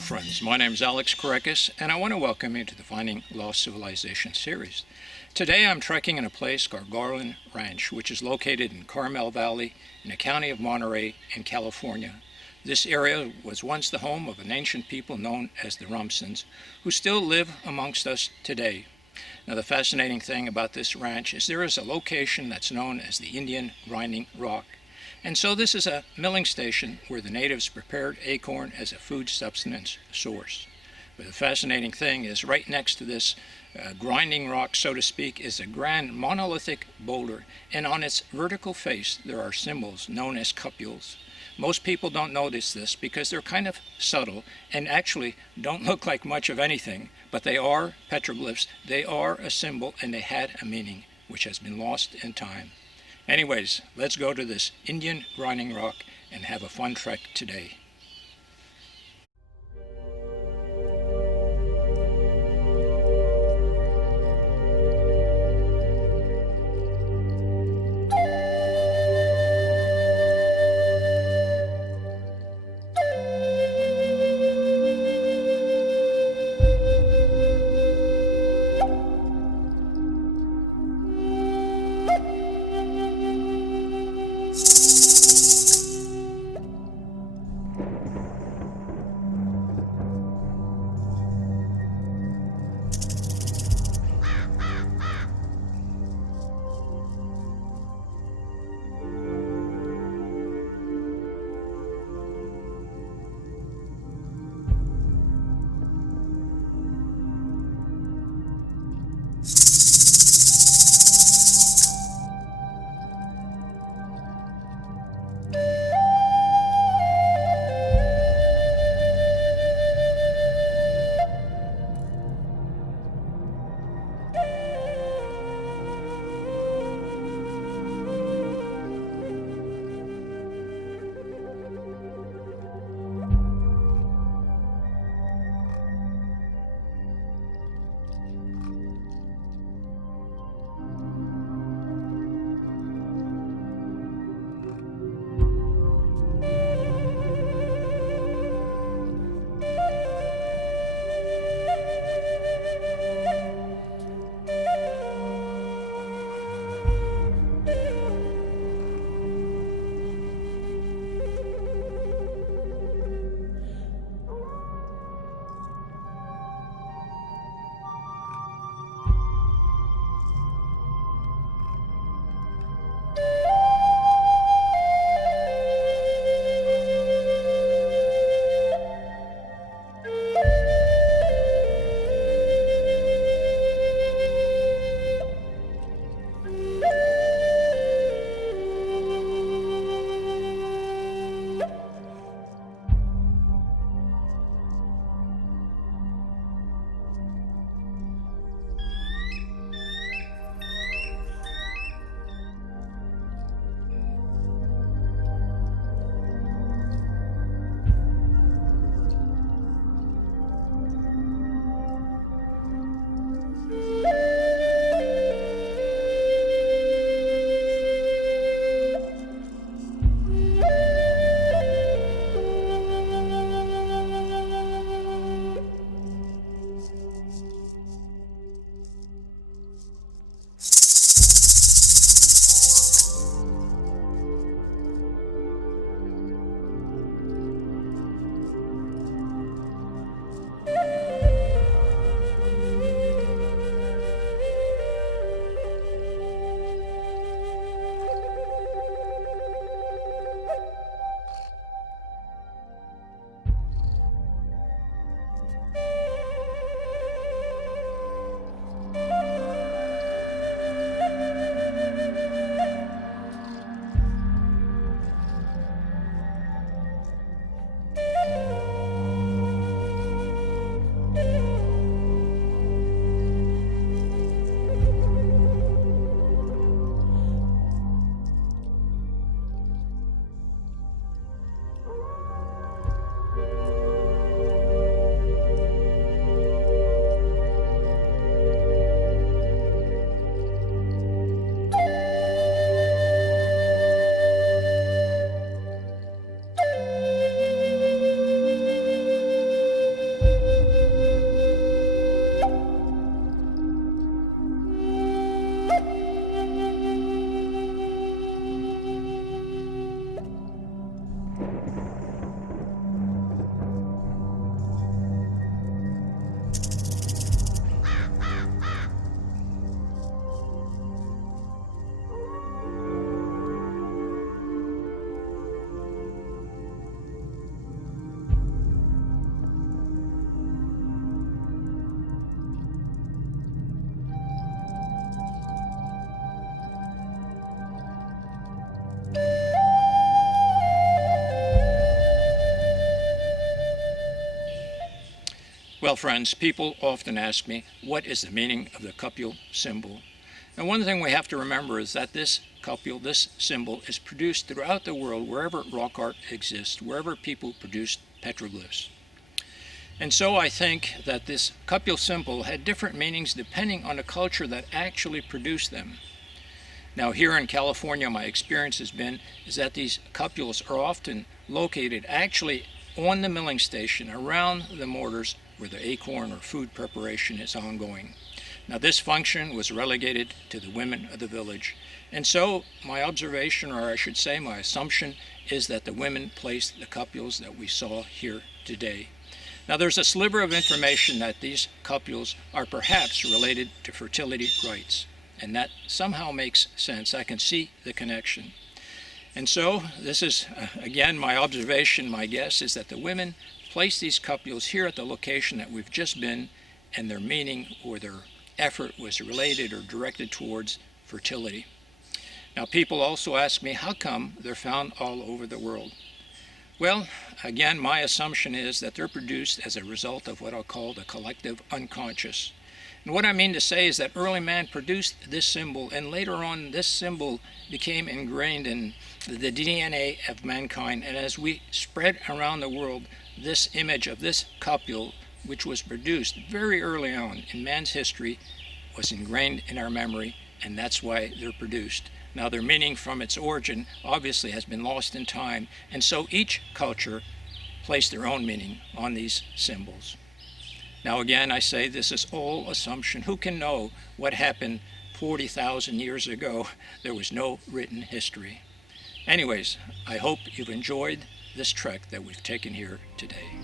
Hello friends, my name is Alex Korekis and I want to welcome you to the Finding Lost Civilization series. Today I'm trekking in a place called Garland Ranch, which is located in Carmel Valley in the county of Monterey in California. This area was once the home of an ancient people known as the Rumsons, who still live amongst us today. Now the fascinating thing about this ranch is there is a location that's known as the Indian Grinding Rock. And so this is a milling station where the natives prepared acorn as a food subsistence source. But the fascinating thing is right next to this grinding rock, so to speak, is a grand monolithic boulder, and on its vertical face there are symbols known as cupules. Most people don't notice this because they're kind of subtle and actually don't look like much of anything, but they are petroglyphs, they are a symbol, and they had a meaning which has been lost in time. Anyways, let's go to this Indian grinding rock and have a fun trek today. Well, friends, people often ask me, what is the meaning of the cupule symbol? And one thing we have to remember is that this cupule, this symbol, is produced throughout the world wherever rock art exists, wherever people produce petroglyphs. And so I think that this cupule symbol had different meanings depending on the culture that actually produced them. Now here in California, my experience has been is that these cupules are often located actually on the milling station around the mortars where the acorn or food preparation is ongoing. Now this function was relegated to the women of the village, and so my observation, or I should say my assumption, is that the women placed the cupules that we saw here today. Now there's a sliver of information that these cupules are perhaps related to fertility rites, and that somehow makes sense. I can see the connection. And so this is, again, my observation, my guess is that the women placed these cupules here at the location that we've just been, and their meaning or their effort was related or directed towards fertility. Now people also ask me, how come they're found all over the world? Well, again, my assumption is that they're produced as a result of what I'll call the collective unconscious. And what I mean to say is that early man produced this symbol, and later on this symbol became ingrained in the DNA of mankind. And as we spread around the world, this image of this cupule, which was produced very early on in man's history, was ingrained in our memory, and that's why they're produced. Now their meaning from its origin obviously has been lost in time, and so each culture placed their own meaning on these symbols. Now again, I say this is all assumption. Who can know what happened 40,000 years ago? There was no written history. Anyways, I hope you've enjoyed this trek that we've taken here today.